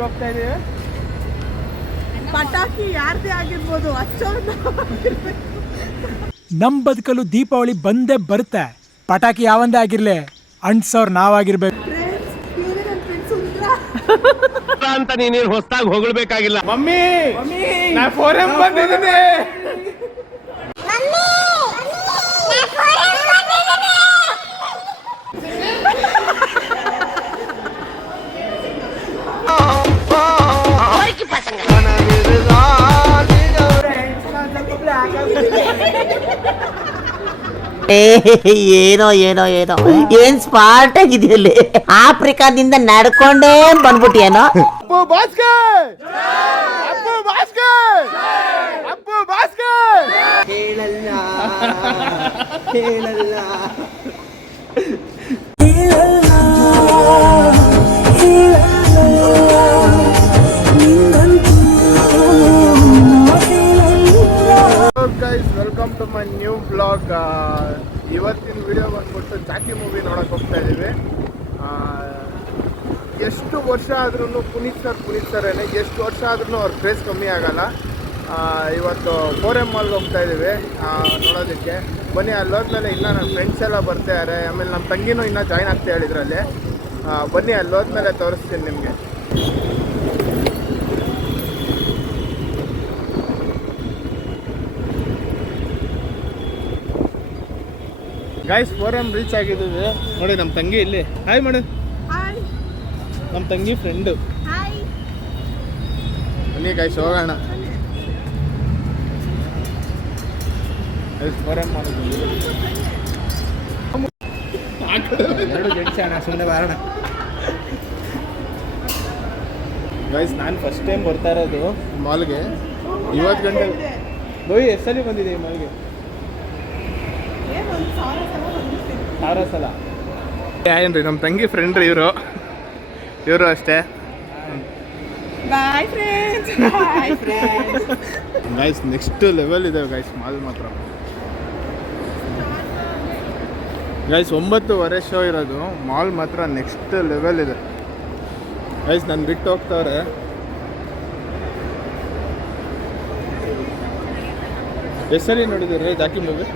ಮಾಲ್ಗೆ ಹೋಗ್ತಾ ಇದೀವಿ. ಪಟಾಕಿ ಯಾರದೇ ಆಗಿರ್ಬೋದು, ಹಚ್ಚೋದು ನಮ್ ಬದುಕಲು ದೀಪಾವಳಿ ಬಂದೇ ಬರುತ್ತೆ. ಪಟಾಕಿ ಯಾವಂದೇ ಆಗಿರ್ಲಿ, ಅಂಟ್ಸೋರ್ ನಾವಾಗಿರ್ಬೇಕು ಅಂತ ನೀನೇನು ಹೊಸದಾಗಿ ಹೊಗಳ್ಬೇಕಾಗಿಲ್ಲ. ಮಮ್ಮಿ ನಾ ಫೋರಂ ಬಂದಿದ್ದೀನಿ. ಏನೋ ಏನೋ ಏನೋ ಏನ್ ಸ್ಪಾಟ್ ಆಗಿದೆಯಲ್ಲಿ. ಆಫ್ರಿಕಾದಿಂದ ನಡ್ಕೊಂಡೇ ಬಂದ್ಬಿಟ್ಟಿಯೇನೋ. ಅಪ್ಪು ಭಾಸ್ಕರ್, ಅಪ್ಪು ಭಾಸ್ಕರ್, ಅಪ್ಪು ಭಾಸ್ಕರ್. ಹೇಳಲ್ಲ ಹೇಳಲ್ಲ guys, welcome to my new blog. ಇವತ್ತಿನ ವಿಡಿಯೋ ಬಂದ್ಬಿಟ್ಟು ಜಾಕಿ ಮೂವಿ ನೋಡೋಕೆ ಹೋಗ್ತಾ ಇದ್ದೀವಿ. ಎಷ್ಟು ವರ್ಷ ಆದ್ರೂ ಪುನೀತ್ ಸರೇನೆ, ಎಷ್ಟು ವರ್ಷ ಆದ್ರೂ ಅವ್ರ ಕ್ರೇಜ್ ಕಮ್ಮಿ ಆಗಲ್ಲ. ಇವತ್ತು ಫೋರಂ ಮಾಲ್ಗೆ ಹೋಗ್ತಾ ಇದ್ದೀವಿ ನೋಡೋದಕ್ಕೆ. ಬನ್ನಿ, ಅಲ್ಲೋದ್ಮೇಲೆ ಇನ್ನೂ ನನ್ನ ಫ್ರೆಂಡ್ಸ್ ಎಲ್ಲ ಬರ್ತಾರೆ. ಆಮೇಲೆ ನಮ್ಮ ತಂಗಿನೂ ಇನ್ನೂ ಜಾಯ್ನ್ ಆಗ್ತಾ ಹೇಳಿದ್ರಲ್ಲಿ. ಬನ್ನಿ, ಅಲ್ಲೋದ್ಮೇಲೆ ತೋರಿಸ್ತೀನಿ ನಿಮಗೆ. ಗೈಸ್, ಫೋರಂ ರೀಚ್ ಆಗಿದ್ದೀವಿ. ನೋಡಿ ನಮ್ಮ ತಂಗಿ ಇಲ್ಲಿ. ಹಾಯ್ ಮಾಡು. ನಮ್ಮ ತಂಗಿ ಫ್ರೆಂಡು. ಬನ್ನಿ ಗೈಸ್, ಹೋಗೋಣ. ಫೋರಂ ಮಾಡಿದ್ದೀವಿ. ಎರಡು ಜಡ್ಸೋಣ, ಸುಮ್ಮನೆ ಬಾರೋಣ. ಗೈಸ್, ನಾನು ಫಸ್ಟ್ ಟೈಮ್ ಬರ್ತಾ ಇರೋದು ಮಾಲ್ಗೆ. 50 ಗಂಟೆ ಬೋಯ್ ಎಷ್ಟು ಸಲ ಬಂದಿದೆ ಈ ಮಾಲ್ಗೆ? 1000 ಸಲ. ಏನ್ರಿ ನಮ್ಮ ತಂಗಿ ಫ್ರೆಂಡ್ರಿ ಇವರು ಅಷ್ಟೇ. Boy friends, boy friends. Guys, next level ಇದೆ ಗೈಸ್ ಮಾಲ್ ಮಾತ್ರ. ಗೈಸ್, 9:30 ಶೋ ಇರೋದು. ಮಾಲ್ ಮಾತ್ರ ನೆಕ್ಸ್ಟ್ ಲೆವೆಲ್ ಇದೆ ಗೈಸ್. ನಾನು ಬಿಟ್ಟು ಹೋಗ್ತವ್ರೆ. ಎಷ್ಟು ಸರಿ ನೋಡಿದ್ದೀರಿ ಜಾಕಿ ಮೂವಿ?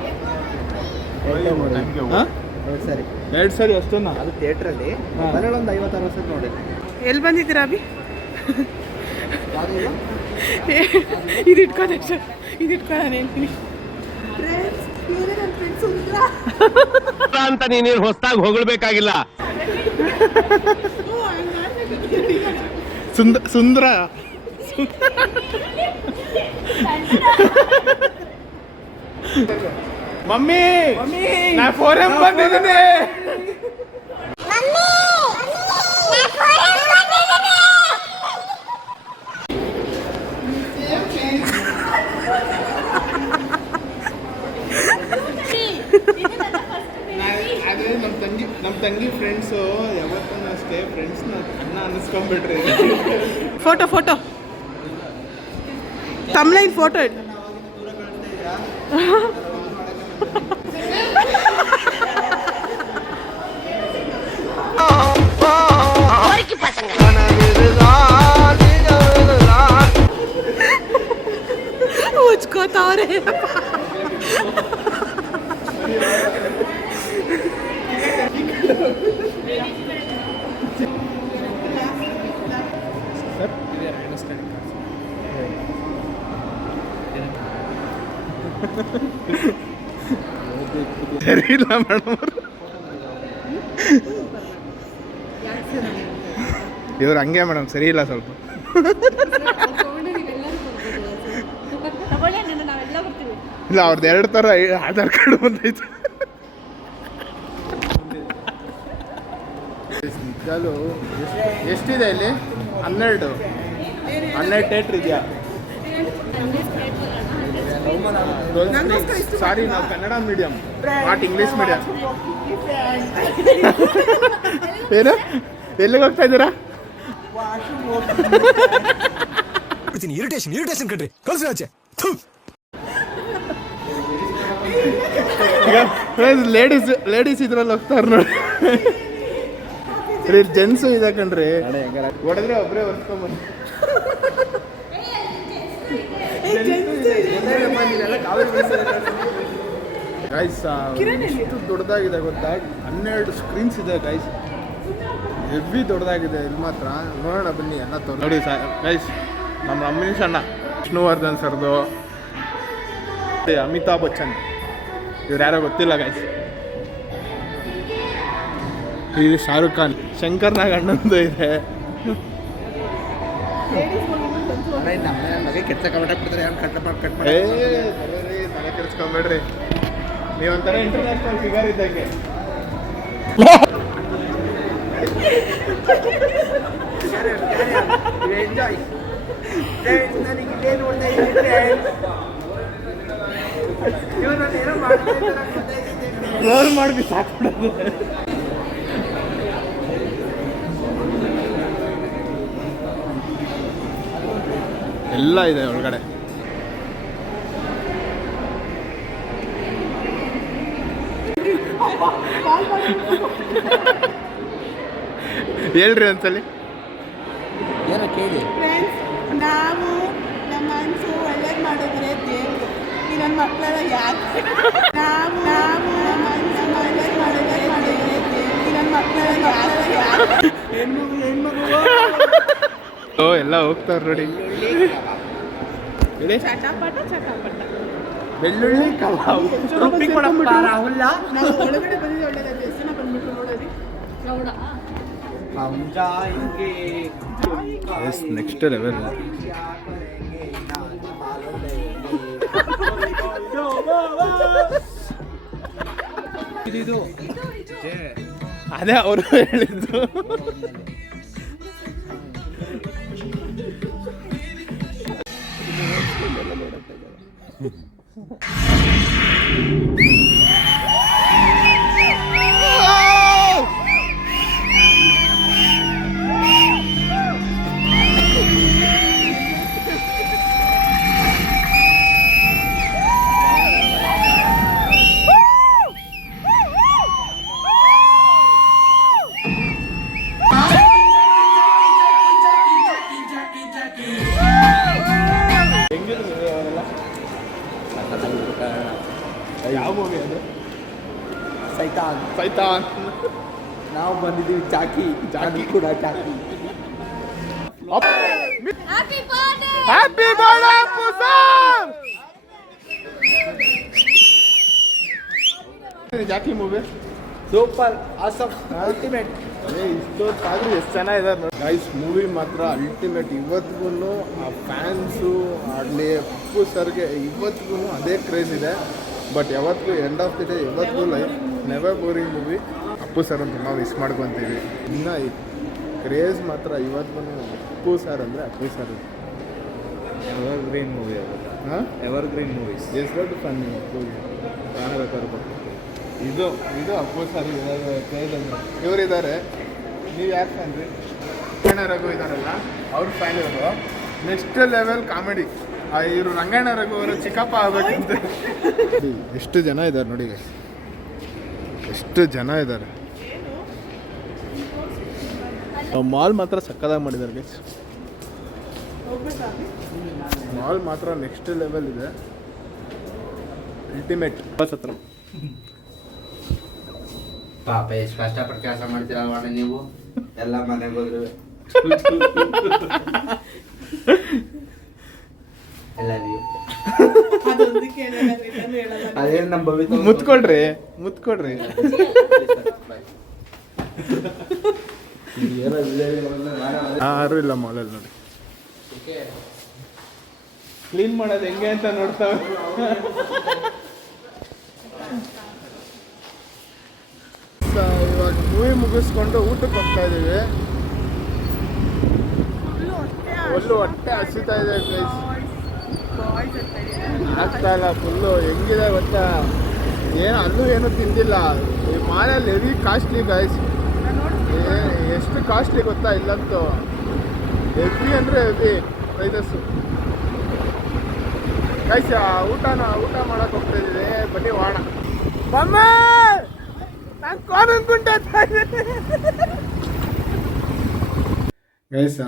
ಎರಡು ಸರಿ ಅಷ್ಟೊಂದು. ಅದು ಥಿಯೇಟ್ರಲ್ಲಿ ಒಂದು 50-60 ವರ್ಷ ನೋಡಿ. ಎಲ್ಲಿ ಬಂದಿದ್ದೀರಾ ಅಭಿ? ಇದು ಇಟ್ಕೊ ನಾನು ಹೇಳ್ತೀನಿ. ಅಂತ ನೀನೇನು ಹೊಸದಾಗಿ ಹೊಗಳ್ಬೇಕಾಗಿಲ್ಲ. ಸುಂದರ ಮಮ್ಮಿ ನಾ ಫೋರಂ ಬಂದಿದ್ದೀನಿ. ಅದೇ ನಮ್ಮ ತಂಗಿ ಫ್ರೆಂಡ್ಸು ಯಾವತ್ತೂ ಅಷ್ಟೇ ಫ್ರೆಂಡ್ಸ್ನ ಅನ್ನ ಅನ್ನಿಸ್ಕೊಂಡ್ಬಿಟ್ರಿ. ಫೋಟೋ ತಮ್ಲೈನ್ ಫೋಟೋ ಇಡು. ಮುಚ್ಕೋತಾವ್ರೆ. ಸರಿ ಇಲ್ಲ ಮೇಡಮ್, ಇವ್ರು ಹಂಗೆ ಮೇಡಮ್, ಸರಿ ಇಲ್ಲ ಸ್ವಲ್ಪ. ಇಲ್ಲ, ಅವ್ರದ್ದು 2 ಥರ ಆಧಾರ್ ಕಾರ್ಡ್ ಬಂದೈತೆ. ನಿಜಾಲು ಎಷ್ಟಿದೆ ಇಲ್ಲಿ? 12 ಥಿಯೇಟ್ರ್ ಇದೆಯಾ? ಸಾರಿ, ನಾವು Kannada medium, not English medium. ಏನು ಎಲ್ಲಿಗೆ ಹೋಗ್ತಾ ಇದ್ದೀರಾ? ಇರಿಟೇಷನ್ ಕಣ್ರಿ, ಕಳ್ಸಿ ಆಚೆ. ಲೇಡೀಸ್ ಇದ್ರಲ್ಲಿ ಹೋಗ್ತಾರೆ ನೋಡಿ. ಜೆಂಟ್ಸು ಇದೆ ಕಣ್ರಿ ಹೊಡೆದ್ರೆ ಒಬ್ಬರೇ ಒರ್ಸ್ಕೊಂಬಂದು ಗೈಸ್ ಎಷ್ಟು ದೊಡ್ಡದಾಗಿದೆ ಗೊತ್ತಾ 12 ಸ್ಕ್ರೀನ್ಸ್ ಇದೆ ಗೈಸ್ ಹೆವಿ ದೊಡ್ಡದಾಗಿದೆ ಇಲ್ಲಿ ಮಾತ್ರ ನೋಡೋಣ ಬನ್ನಿ ಎಲ್ಲ ನೋಡಿ ಗೈಸ್ ನಮ್ಮ ಅಮ್ಮಿನಿಷ್ ಅಣ್ಣ ವಿಷ್ಣುವರ್ಧನ್ ಸರ್ದು ಅಮಿತಾಬ್ ಬಚ್ಚನ್ ಇವ್ರು ಯಾರೋ ಗೊತ್ತಿಲ್ಲ ಗೈಸ್ ಇದು ಶಾರುಖ್ ಖಾನ್ ಶಂಕರ್ ನಾಗ್ ಅಣ್ಣಂದು ಇದೆ ನಮಗೆ ಕೆಟ್ಟ ಕಮೆಂಟ್ ಹಾಕ್ಬಿಡ್ತಾರೆ ಯಾರು ಕಟ್ ಮಾಡಿ ತಲೆ ಕೆಡಿಸ್ಕೊಂಬೇಡ್ರಿ ನೀವೊಂಥರ ಇಂಟರ್ನ್ಯಾಷನಲ್ ಫಿಗರ್ ಇದ್ದಂಗೆ ಎಂಜಾಯ್ ನನಗೆ ನೋಡ್ತಾ ಏನೋ ಕ್ಲೋಸ್ ಮಾಡಿ ಸಾಕ್ಬಿಡೋದು ಎಲ್ಲ ಇದೆ ಒಳಗಡೆ ಹೇಳ್ರಿ ಒಂದ್ಸಲಿ ಏನೋ ಕೇಳಿ ಫ್ರೆಂಡ್ಸ್ ನಾವು ನಮ್ಮ ಮನಸ್ಸು ಒಳ್ಳೇದು ಮಾಡಿದ್ರೆ ದೇವರು ಈ ನನ್ನ ಮಕ್ಕಳೆಲ್ಲ ಯಾಕೆ ನಾವು ನಮ್ಮ ಮನಸ್ಸು ಒಳ್ಳೇದು ಮಾಡಿದ್ರೆ ದೇವರು ಈ ನನ್ನ ಮಕ್ಕಳೆಲ್ಲ ಯಾಕೆ ಓ ಎಲ್ಲ ಹೋಗ್ತಾರ ನೋಡಿ ಹೇಳಿ ಚಟಾಪಟ ಬೆಳ್ಳುಳ್ಳಿ ಕಬಾಬ್ ನಾವು ಒಳಗಡೆ ಬಂದಿದ್ದು ಒಳ್ಳೇದಾಯ್ತು ಎಷ್ಟು ಜನ ಬಂದ್ಬಿಟ್ರು ನೋಡೋದಿ ಗೌಡ ನೆಕ್ಸ್ಟ್ ಲೆವೆಲ್ ಅದೇ ಅವರು ಹೇಳಿದ್ದು ಯಾವ ಮೂವಿ ಅದು ಸೈತಾನ್ ನಾವು ಬಂದಿದ್ದೀವಿ ಚಾಕಿ ಕೂಡ ಚಾಕಿ ಹ್ಯಾಪಿ ಬರ್ಡೇ ಪುಸರ್ Jackie movie super awesome ultimate ಇಷ್ಟೊತ್ತಾದ್ರೂ ಎಷ್ಟು ಚೆನ್ನಾಗಿದ್ದಾರೆ ನೋಡಿ ಗೈಸ್ ಮೂವಿ ಮಾತ್ರ ಅಲ್ಟಿಮೇಟ್ ಇವತ್ತಿಗೂ ಆ ಫ್ಯಾನ್ಸು ಆಗಲಿ ಅಪ್ಪು ಸರ್ಗೆ ಇವತ್ತಿಗೂ ಅದೇ ಕ್ರೇಜ್ ಇದೆ ಬಟ್ ಯಾವತ್ತಿಗೂ ಎಂಡ್ ಆಫ್ ದಿ ಡೇ ಇವತ್ತಿಗೂ life never boring movie Appu sir ಅಂತ ತುಂಬ ಮಿಸ್ ಮಾಡ್ಕೊತೀವಿ ಇನ್ನು ಈ ಕ್ರೇಜ್ ಮಾತ್ರ ಇವತ್ತಿಗೂ ಅಪ್ಪು ಸರ್ ಅಂದರೆ Appu sir ever green movie ಅದು ಹಾಂ ಎವರ್ ಗ್ರೀನ್ ಮೂವೀಸ್ ಎಷ್ಟು ಫನ್ ಕಾಣಬೇಕಾದ್ರೆ ಇದು ಅಪ್ಪು ಸರ್ ಕ್ರೇಜ್ ಅಂದರೆ ಇವರಿದ್ದಾರೆ ನೀವು ಯಾರು ಫ್ಯಾನ್ ರೀ ರಂಗಾಯಣ ರಘು ಇದ್ದಾರಲ್ಲ ಅವ್ರ ಫ್ಯಾನ್ ಇವರು ನೆಕ್ಸ್ಟ್ ಲೆವೆಲ್ ಕಾಮಿಡಿ ಇವರು ರಂಗಾಯಣ ರಘು ಅವರು ಚಿಕ್ಕಪ್ಪ ಆಗ್ಬೇಕಂತ ಎಷ್ಟು ಜನ ಇದ್ದಾರೆ ನೋಡಿ ಎಷ್ಟು ಜನ ಇದ್ದಾರೆ ಮಾಲ್ ಮಾತ್ರ ಸಕ್ಕದಾಗಿ ಮಾಡಿದ್ದಾರೆ ಗೈಸ್ ಮಾಲ್ ಮಾತ್ರ ನೆಕ್ಸ್ಟ್ ಲೆವೆಲ್ ಇದೆ ಅಲ್ಟಿಮೇಟ್ ಬಸ್ ಹತ್ರ ಪಾಪ ಎಷ್ಟು ಕಷ್ಟಪಟ್ಟು ಕೆಲಸ ಮಾಡ್ತೀರಲ್ವಾ ನೀವು ಎಲ್ಲ ಮನೆಗೆ ಹೋದ್ರು ಅದೇನು ನಮ್ಮ ಭವಿಷ್ಯ ಮುತ್ಕೊಡ್ರಿ ಯಾರು ಇಲ್ಲ ಮಾಲಲ್ಲಿ ನೋಡಿ ಕ್ಲೀನ್ ಮಾಡೋದು ಹೆಂಗೆ ಅಂತ ನೋಡ್ತಾವೆ ಇವಾಗ ಮೂವಿ ಮುಗಿಸ್ಕೊಂಡು ಊಟಕ್ಕೆ ಹೋಗ್ತಾ ಇದೀವಿ ಫುಲ್ಲು ಹೊಟ್ಟೆ ಹಸಿತಾ ಇದೆ ಗೈಸ್ ಆಗ್ತಾ ಇಲ್ಲ ಫುಲ್ಲು ಹೆಂಗಿದೆ ಗೊತ್ತಾ ಏನು ತಿಂದಿಲ್ಲ ಈ ಮಾಲಲ್ಲಿ ಹೆವಿ ಕಾಸ್ಟ್ಲಿ ಗೈಸ್ ಎಷ್ಟು ಕಾಸ್ಟ್ಲಿ ಗೊತ್ತಾ ಇಲ್ಲಂತೂ ಹೆವಿ ಅಂದರೆ ಹೆವಿ ಪ್ರೈಸಸ್ಸು ಗೈಸ್ ಊಟ ಮಾಡಕ್ಕೆ ಹೋಗ್ತಾ ಇದ್ದೀವಿ ಬನ್ನಿ ವಾಣ ಬಮ್ಮ ನಾನು ಕೋನ್ ಅನ್ಕೊಂಡೆ ಗೈಸ್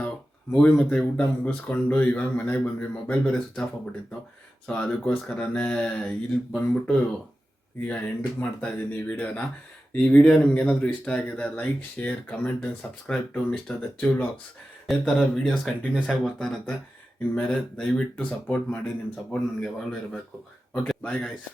ಮೂವಿ ಮತ್ತು ಊಟ ಮುಗಿಸ್ಕೊಂಡು ಇವಾಗ ಮನೆಗೆ ಬಂದ್ವಿ. ಮೊಬೈಲ್ ಬೇರೆ ಸ್ವಿಚ್ ಆಫ್ ಆಗ್ಬಿಟ್ಟಿತ್ತು. ಸೊ ಅದಕ್ಕೋಸ್ಕರನೇ ಇಲ್ಲಿ ಬಂದ್ಬಿಟ್ಟು ಈಗ ಎಂಡಿಗೆ ಮಾಡ್ತಾ ಇದ್ದೀನಿ ಈ ವಿಡಿಯೋನ. ಈ ವಿಡಿಯೋ ನಿಮ್ಗೆ ಏನಾದರೂ ಇಷ್ಟ ಆಗಿದೆ like, share, comment and subscribe to mister Dacchu vlogs. ಇದೇ ಥರ ವೀಡಿಯೋಸ್ ಕಂಟಿನ್ಯೂಸ್ ಆಗಿ ಬರ್ತಾ ಇರುತ್ತೆ. ಇನ್ಮೇಲೆ ದಯವಿಟ್ಟು ಸಪೋರ್ಟ್ ಮಾಡಿ. ನಿಮ್ಮ ಸಪೋರ್ಟ್ ನನಗೆ ಯಾವಾಗಲೂ ಇರಬೇಕು. Okay, bye guys.